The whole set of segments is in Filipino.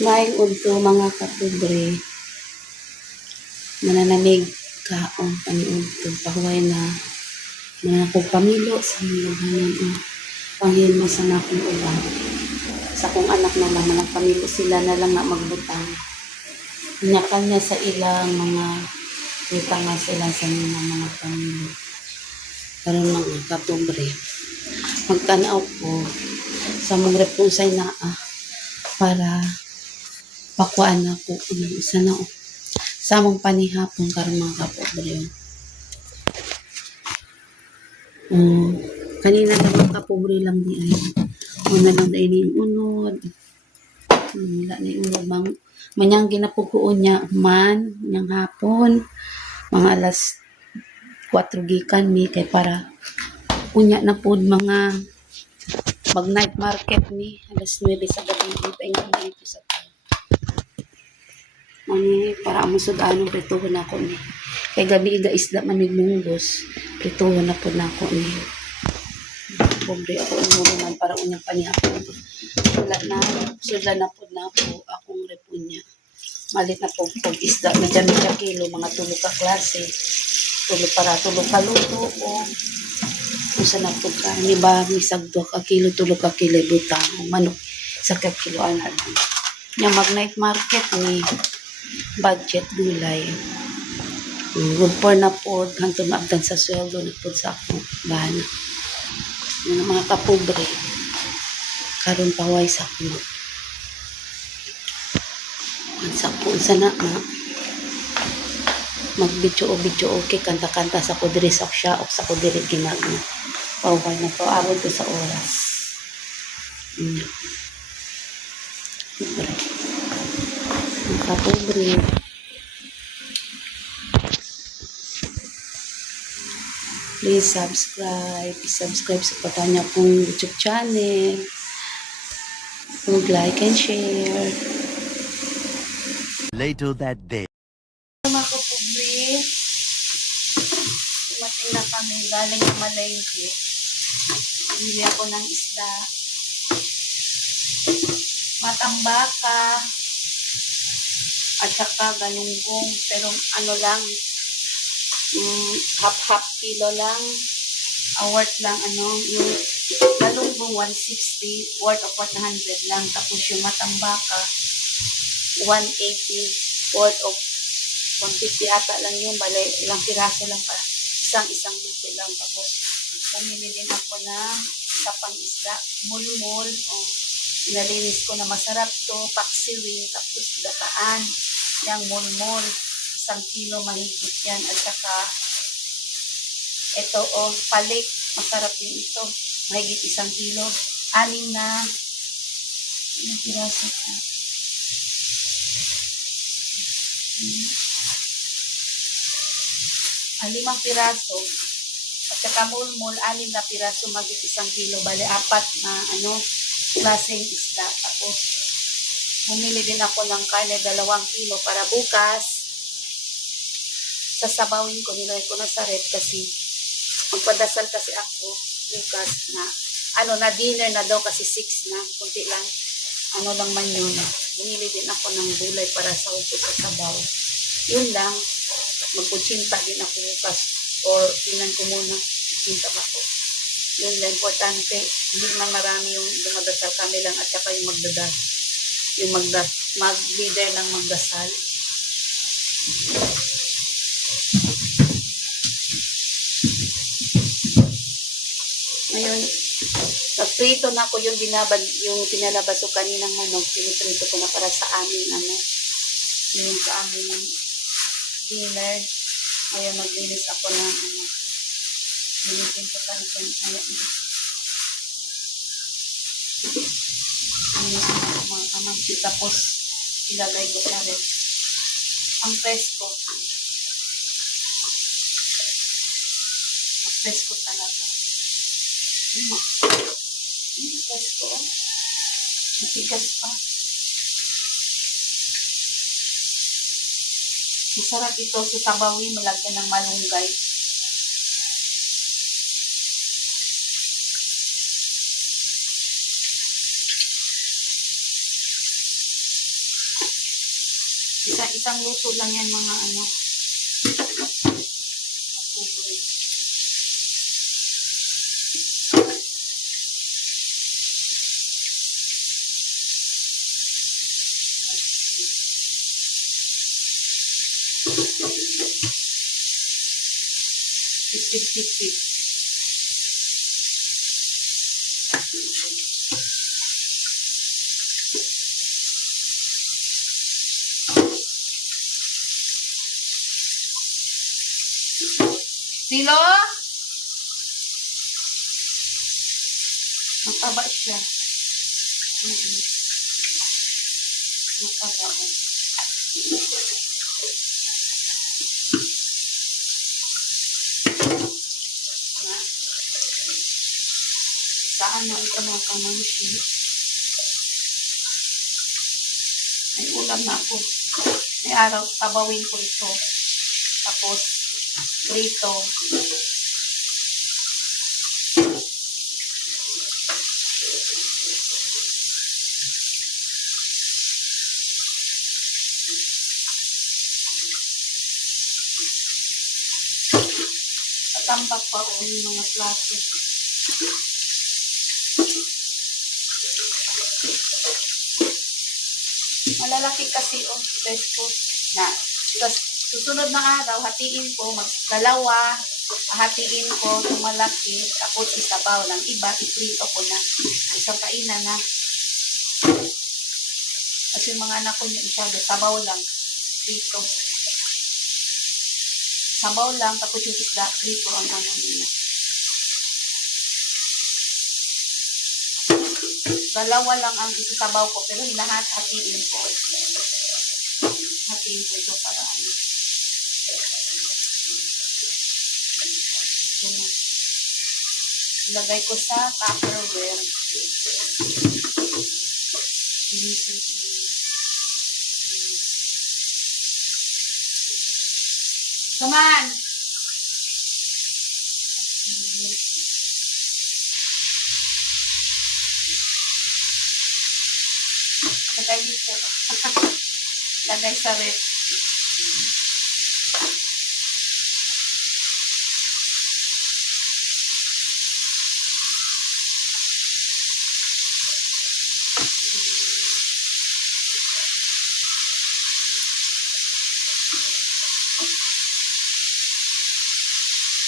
Maing udto mga kapobre, mananamig kaon paniudto pahuway na manakog pamilo sa mga hanan o panghilmo sa nakong uban. Sa kong anak na lang managpamilo sila na lang na magbutang. Kanya-kanya sa ilang mga utanga sila sa mga pamilo. Karon mga kapobre, magtanaw ko sa mga reponsay na para pakuan ako sa na sa among panihapon karon mga kapobre. Kanina lang mga kapobre lang di ay una lang dahil yung unod. Wala na yung unod manyang ginapukuon niya manyang hapon mga alas 4 gikan mi kay para unya na pod mga mag night market ni alas 9 sa gabi paingon dito sa para amo sudanon prituhon ako ni kay gabi ga isda man munggos prituhon na pod nako ni pobre ako naman para unyang panihapon wala na sudlan na pod nako akong repunya malit na pog isda medya kilo mga 3 ka klase tulo ka luto o usa na pud ka ni ba misag 2 ka kilo 3 ka kilo butang manok sa ka kilo ana nya mag night market ni budget gulay good for na pod hangtod maabdan sa sweldo na pod sa akong bana yung mga kapobre karon paway sa kuno ang sapo sa na magbidyo okay kanta-kanta sa kudiri sa siya o sa kudiri ginagna paway na to abot ko sa oras mga kapobre please subscribe sa patanya kong YouTube channel. Like and share. Later that day. Mga kapobre, dumating na kami galing na Malaysia. Bili ako ng isda. Matambaka. At saka galunggong. Pero ano lang, half kilo lang worth lang yung galunggong 160 worth of 100 lang tapos yung matambaka 180 worth of 150 ata lang yung balay ilang piraso lang para isang luto lang tapos bumili din ako ng isa pang isda mulmul nalinis ko na masarap to paksiwing tapos gataan yung mulmul 1 kilo mahigit yan at saka ito palik masarap din ito mahigit 1 kilo 6 na piraso ka 5 piraso at saka mulmul 6 na piraso mahigit 1 kilo bali 4 na klaseng isda tapos bumili din ako ng karne 2 kilo para bukas sasabawin ko, nilagay ko na sa rep kasi magpadasal kasi ako bukas na dinner na daw kasi 6 na kunti lang lang man yun bumili din ako ng gulay para sa upo sa sabaw yun lang magputsinta din ako bukas or tingnan ko muna tsinta ba ko yun lang importante hindi man marami yung dumadasal kami lang at saka yung mag-leader ng magdasal ngayon prito na ko yung pinalabas ko kaninang manok piniprito ko na para sa amin yung sa amin dinner ngayon maglinis ako ng linisin ko pa rin mga kamangsi tapos ilagay ko sa ref ang presko talaga presko matigas pa masarap ito sa sabawi malagyan ng malunggay isang luto lang yan mga ano. Mapubre. Tipid-tipid. Silo? Mataba siya. Mataba. Saan mo ito mga kamangsi? May ulam na ako. May araw, tabawin ko ito. Tapos, prito. Tambak pa o yung mga plato. Malalaki kasi o pesto na. Tapos susunod na araw, hatiin ko, dalawa, hatiin ko itong malaki, tapos isabaw ng iba, iprito ko na. Isang kainan na. Kasi mga anak ko niya isa, sabaw lang, prito. Sabaw lang, tapos yung isda, prito ang ano niya. Dalawa lang ang isasabaw ko, pero hatiin ko. Hatiin ko ito para ano. Ito na. Ilagay ko sa Tupperware. Linisin ko na. Come on! Lagay dito. Lagay sa rep.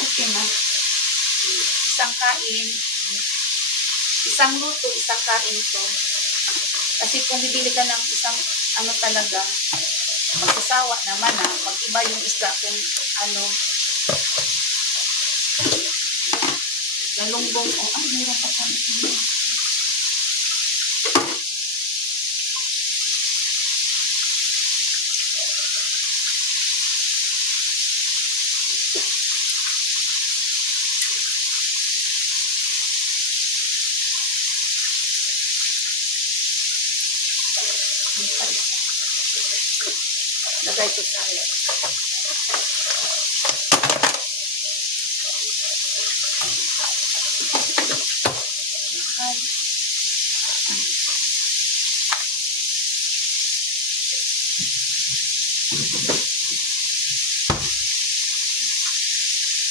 Okay na. Isang kain. Isang luto, isang kain to. Kasi kung bibili ka ng isang ano talaga, magsasawa naman ha. Mag-iba yung isda kung ano. Galunggong. Oh, ay, meron pa kami. Lagay ko sa rep.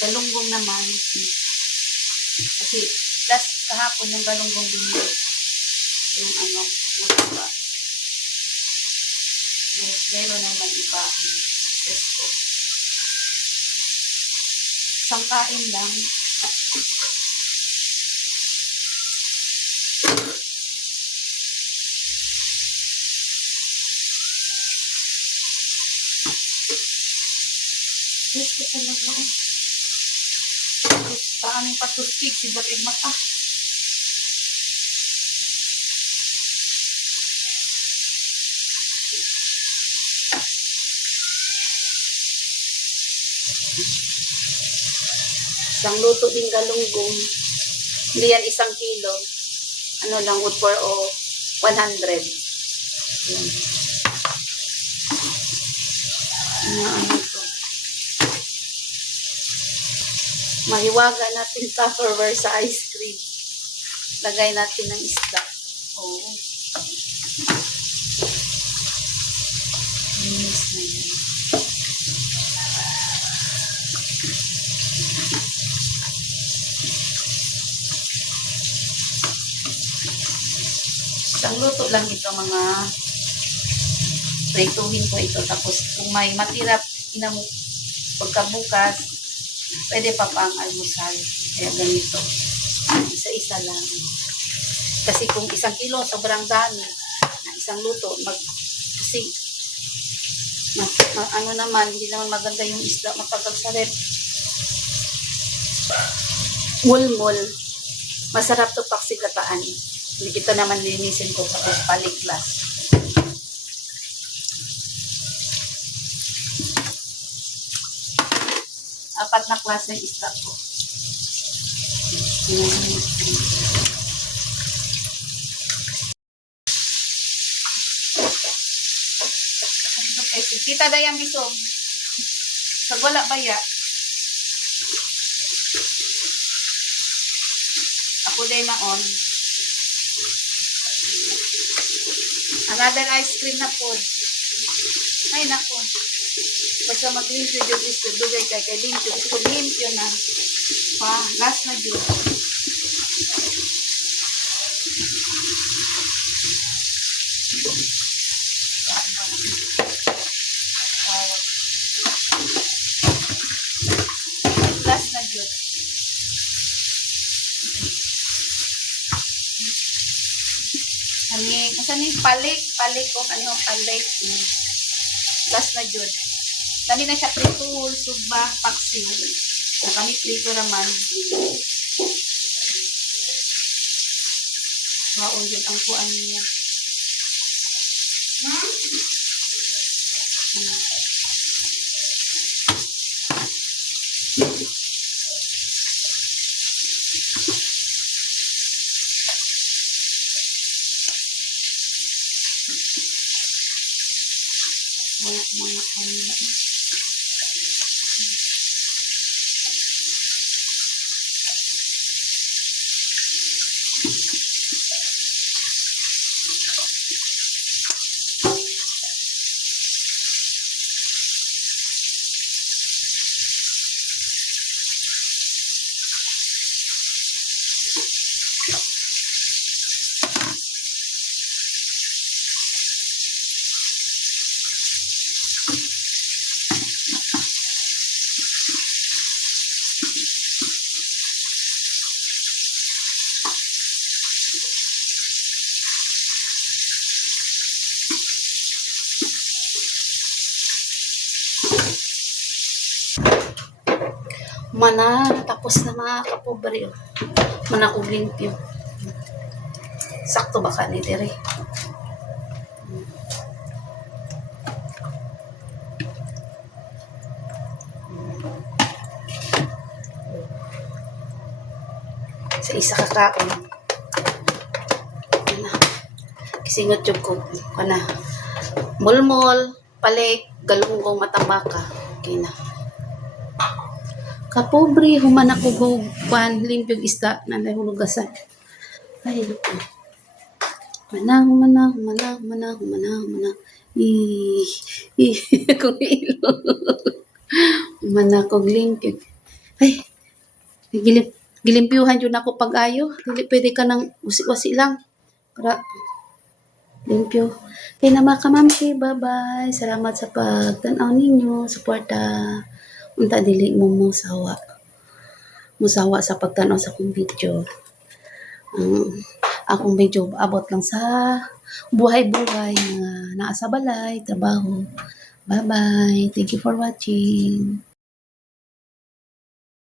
Galunggong naman. Kasi last kahapon yung galunggong binili. Yung ano, mataba. Meron naman iba. Pesto. Isang kain lang. Pesto talaga. Saan yung patustig? Si Batig mata. Isang luto din galunggong. Hindi yan 1 kilo. Ano lang, wood for 100. Yan. Ano ito. Mahiwaga natin Tupperware sa ice cream. Lagay natin ng isda. Oo. Linis na lang ito mga prituhin ko ito. Tapos kung may matira pagkabukas, pwede pa pang almusal. Kaya ganito. Isa-isa lang. Kasi kung 1 kilo, sobrang dami. Na isang luto, kasi ano naman, hindi naman maganda yung isda matagal sa rep. Mulmul. Masarap to paksigataan. Hindi kita naman linisin ko sa paliglas. Apat na klase ng isda ko. Okay, kita dayang bisong. Pag wala baya. Ako din na on. Another ice cream na po. Ay, nako. Basta mag-limpyo yung gusto. Dugay kay limpyo. Gusto ko limpyo na. Pa, last na dyan. Last na dyan. Asan yung palik ko, kanino palik. Last na dyan. Dami na siya prito, suba, paksiw. Kung kami prito naman. Wow, yun ang kuan niya. Mga kanila. Mana, tapos na mga kapobre. Mana ko limpyo. Sakto ba ka ni Tere? Sa isa kakain. Kisingot yung ko. Kana. Mulmol, palik, galunggong, matambaka. Okay na. Kapobre, human ako gugpan, limpyong isda na nahulugasan. Ay, lupa. Manang. Kung ilo. Manakog limpyong. Ay, gilimpyuhan yun ako pag-ayo. Hindi pwede ka nang wasi-wasi lang. Para limpyo. Kaya na mga kamamsi, bye-bye. Salamat sa pagtanaw ninyo. Suporta. Unta dili mo musawa. Musawa sa pagtanaw sa akong video. Akong video abot lang sa buhay-buhay na naa sa balay, trabaho. Bye-bye. Thank you for watching.